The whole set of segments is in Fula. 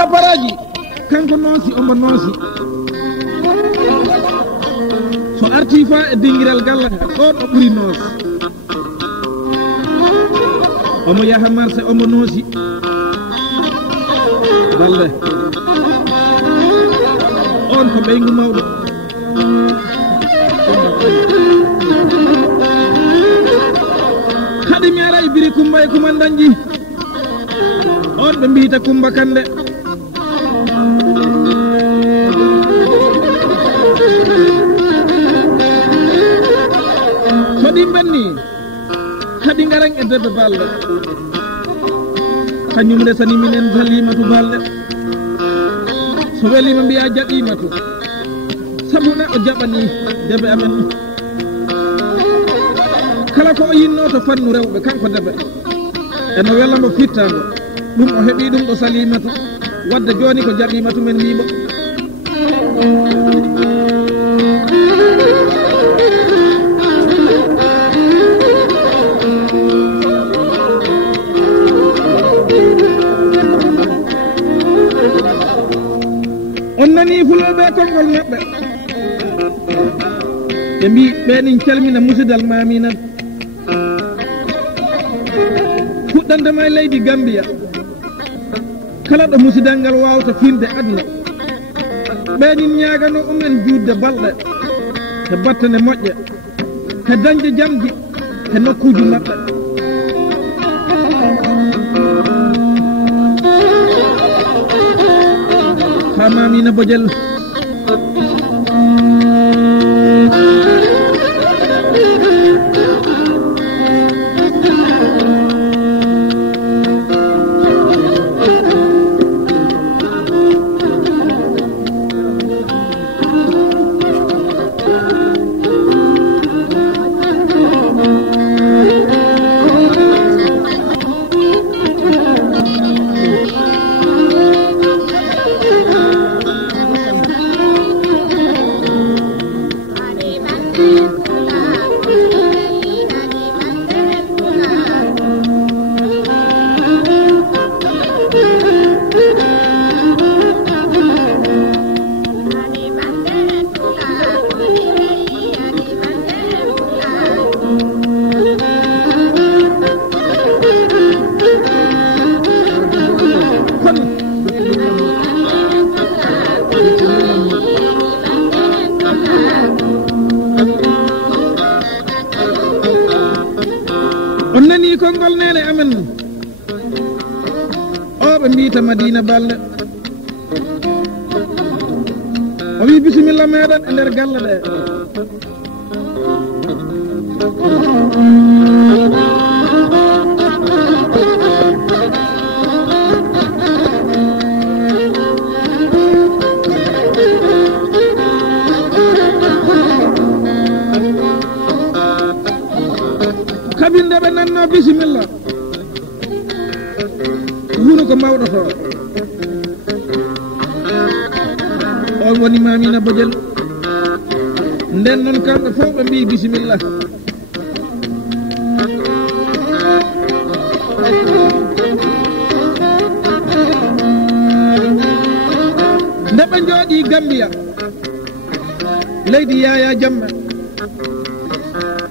ha baraji kanko noosi omo noosi so arti fa e dinguirel galla ɗon o ɓuuri noos omo yaha marché omo noosi balle on ko ɓeygu mawɗo haɗi mi ara e biri Kumba e kumandanji on ɓe mbiyta Kumba Kande so ɗi benni haɗi garan e debbe balɗe kañum resani minen Halimatu balɗe so welima mbiya jaɓimatu sabu neɗɗo jaɓani debbe amen kala ko o yinno to fannu rewɓe kanko debbe eno welamo fittago ɗum o heeɓi ɗum ɗo Salimatu wadde joni ko jaɓimatu men wimo on nani fuloɓe konngol maɓɓe ɓe mbi ɓenin calmina musidal Mamina fuɗɗandema e leydi Gambia kala ɗo musidal ngal wawta finde aduna ɓenin ñagano umen juutde balɗe e battane moƴƴe e dañde jamdi e nokkuji maɓɓe ha Mamina Bodiel on nani konngol nene amen o ɓe mbiyta Madina Balde o wi bisimilla meɗen e nder galle ɗe kabinde ɓe nanno bisimilla wuro ko mawɗo to on woni Mamina Bodiel nden noon kamɓe fof ɓe mbi bisimilla nde ɓe jooɗi Gambia leydi Yaya Jammeh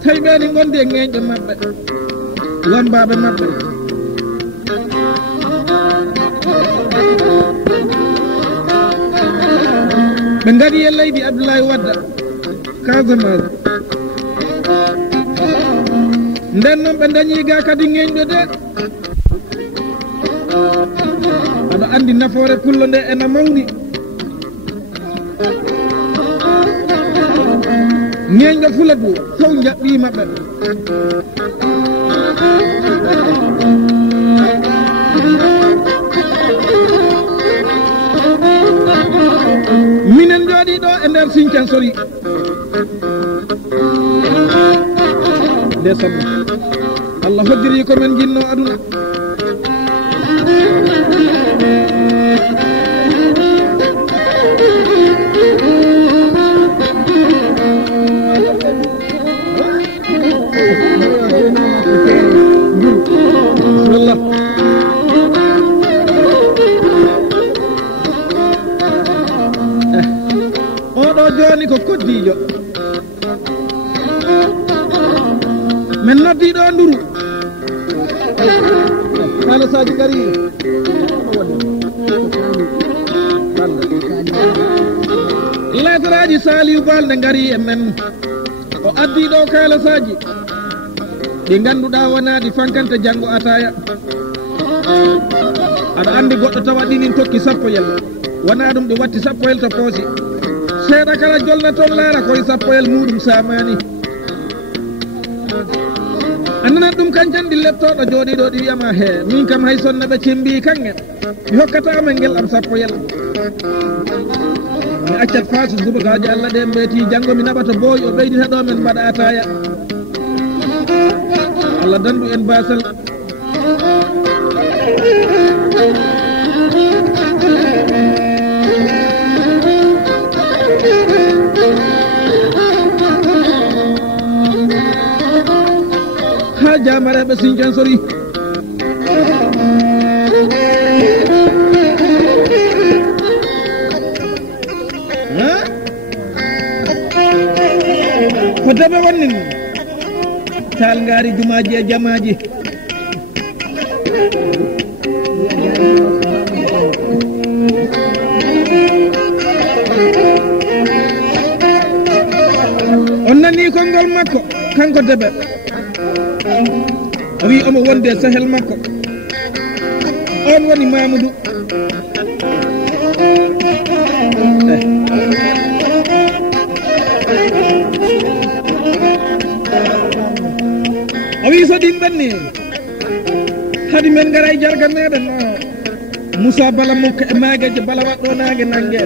tawi ɓeni gondi e ŋeñƴe maɓɓe wambaɓe maɓɓe ɓe ngari e leydi Abdoulaye Wadda Casamance nden noon ɓe dañi ga kadi ŋeñɗo de aɗa andi nafoore pullo nde ena mawni ŋeñɗo Fuladu fof jaɓɓi maɓɓe minen jooɗi ɗo e nder Sinthiane Sori nde sabu Allah hoddiri komin jinno aduna woni ko koddijo min noddiɗo nduru kalasaji gari letaraji Saliou Balde gari e men o addi ɗo kalasaji ɗi ganduɗa wonaɗi fankante janggo ataya aɗa andi goɗɗo tawa ɗinin tokki sappoyel wona ɗum ɗi watti sappoyel to poosi seeɗa kala jolna toon laara koye sappoyel muɗum samani andanat ɗum kancan ɗi leptoɗo jooɗiɗo ɗi wiyama he min kam hay sonno ɓe cembi kangen mi hokkatama ngel am sappoyel mi accat fasu subakaji Allah ɗe mbeti janggo mi naɓata booy o ɓeydita ɗo men mbaɗa ataya Allah dandu en basal ha jamareɓe Sindian sori ko deɓe wonnin tal ngari jumaji e jamaji on nani konngol makko kanko deɓe o wi omo wonde sahel makko on woni Mamadou o wi so ɗin ɓenni hadi men gara e jarga meɗen Moussa Bala mokka e magueje Bala waɗɗo nangue nangue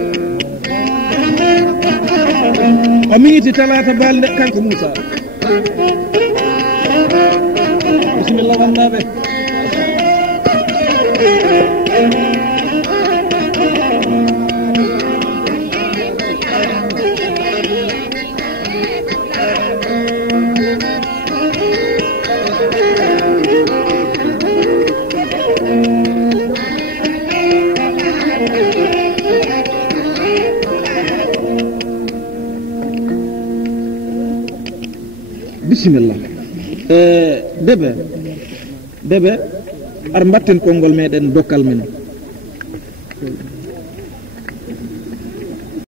o miiti talata balde kanko Moussa bisimilla wannaɓe bisimilla deɓe ar mbatten konngol meɗen dokkal men